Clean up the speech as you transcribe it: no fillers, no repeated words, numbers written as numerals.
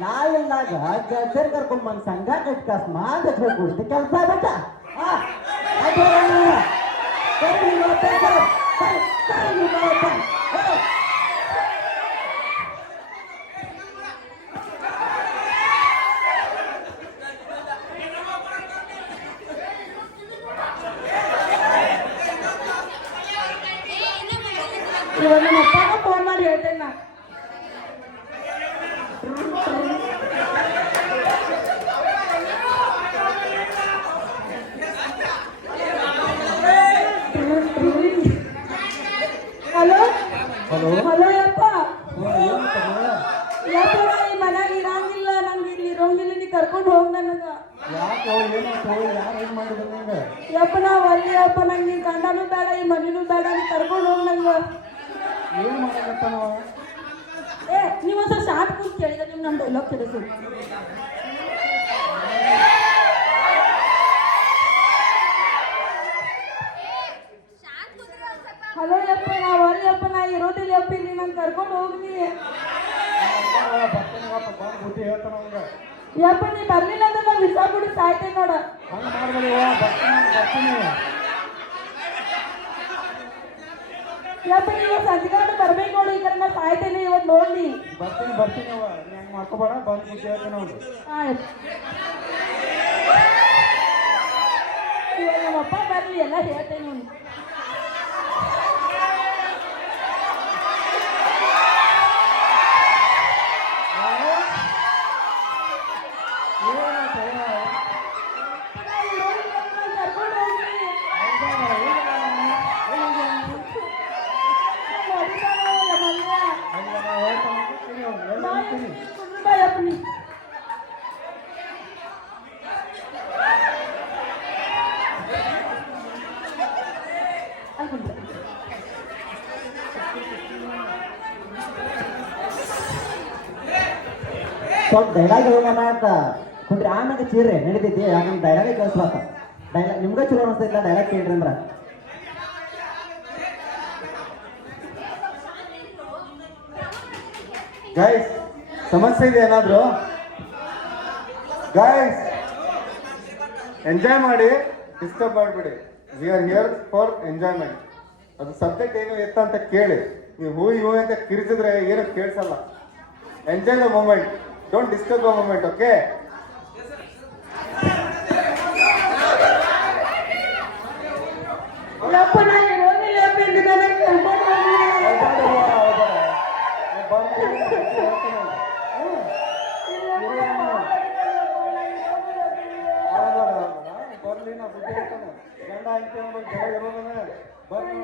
ನಾಳಿಲ್ದಾಗ ಗಜರ್ ಕರ್ಕೊಂಡ್ ಬಂದ್ ಸಂಘ ಕಟ್ಕಾಸ್ ಮಾತ್ರ ಕೊಡ್ತಿ ಕೆಲಸ ಬೇಕ ಇವಾಗ ನಮ್ಮ ಅಪ್ಪಗ ಫೋನ್ ಮಾಡಿ ಹೇಳ್ತೇನೆ ನಾ ಹಲೋ ಹಲೋ ಯಪ್ಪ ಯಪ್ಪ ಈ ಮನ್ಯಾಗ ಇರಂಗಿಲ್ಲ ನಂಗೆ ಇಲ್ಲಿ ಇರೋಂಗಿಲ್ಲ ನೀ ಕರ್ಕೊಂಡು ಹೋಗ್ ನನಗ ಯಪ್ಪ ನಾವ್ ಅಲ್ಲಿ ಯಪ್ಪ ನಂಗೆ ಈ ಗಂಡನೂ ಬೇಡ ಈ ಮನಿನೂ ಬೇಡ ನೀ ಕರ್ಕೊಂಡು ಹೋಗ್ ನಂಗ ಏ ನೀವು ಸ್ವಲ್ಪ ಶಾರ್ಟ್ ಕೂತ್ ಕೇಳಿದ್ರೆ ನೀವು ನನ್ನ ಡೈಲಾಗ್ ಕೇಳಿಸಿ ಹಲೋ ಯಪ್ಪ ನಾವು ಅಲ್ಲಿ ಯಪ್ಪ ನಾ ಇರೋದಿಲ್ಲ ಯಪ್ಪ ಇಲ್ಲಿ ನಾನು ಕರ್ಕೊಂಡು ಹೋಗ್ನಿ ಯಪ್ಪ ನೀ ಬರ್ಲಿಲ್ಲ ಅಂದ್ರೆ ನಾವು ವಿಸಾ ಬಿಡು ಸಾಯ್ತೇನೆ ನೋಡ ಯಪ್ಪ ನೀವು ಸಂಜೆಗಾಡ ಬರ್ಬೇಕು ನೋಡಿ ಈ ಕಡೆ ನಾ ಸಾಯ್ತೇನೆ ಇವತ್ತು ನೋಡಿ ಬರ್ತೀನಿ ಮಾಡ್ಕೋಬೇಡ ಬಂದು ಖುಷಿ ಹೇಳ್ತೇನೆ ಆಯ್ತು ಇವಾಗ ನಮ್ಮಪ್ಪ ಬರ್ಲಿ ಎಲ್ಲ ಹೇಳ್ತೇನೆ ನೋಡಿ ಸ್ವಲ್ಪ ಡೈಲಾಗ್ ಹೇಳೋಣ ಅಂತ ಕುಂಡ್ರಿ ಆಮ್ಯಾಗ ಚೀರ್ರಿ ನಡೀತೈತಿ ಯಾಕಂದ್ರೆ ಡೈಲಾಗೇ ಕೇಳಿಸ್ಬಾರ್ದ ಡೈಲಾಗ್ ನಿಮ್ಗೆ ಚಲೋ ಅನಿಸ್ತೈತಿಲ್ಲ ಡೈಲಾಗ್ ಕೇಳ್ರಿ ಅಂದ್ರ ಗೈಸ್ ಸಮಸ್ಯೆ ಇದೆ ಏನಾದ್ರು ಗೈಸ್ ಎಂಜಾಯ್ ಮಾಡಿ ಡಿಸ್ಟರ್ಬ್ ಮಾಡಬೇಡಿ we are here for enjoyment ಅದು ಸಬ್ಜೆಕ್ಟ್ ಏನು ಎತ್ತ ಅಂತ ಕೇಳಿ ನೀವು ಹೂ ಅಂತ ಕಿರಿಸಿದ್ರೆ ಏನು ಕೇಳಿಸಲ್ಲ enjoy the moment don't disturb the moment okay ಬರ್ಲಿ ನಾ ಬುದ್ಧಿ ಹೇಳ್ತಾನೆ ಗಂಡ ಅಂತ ಬರ್ಲಿ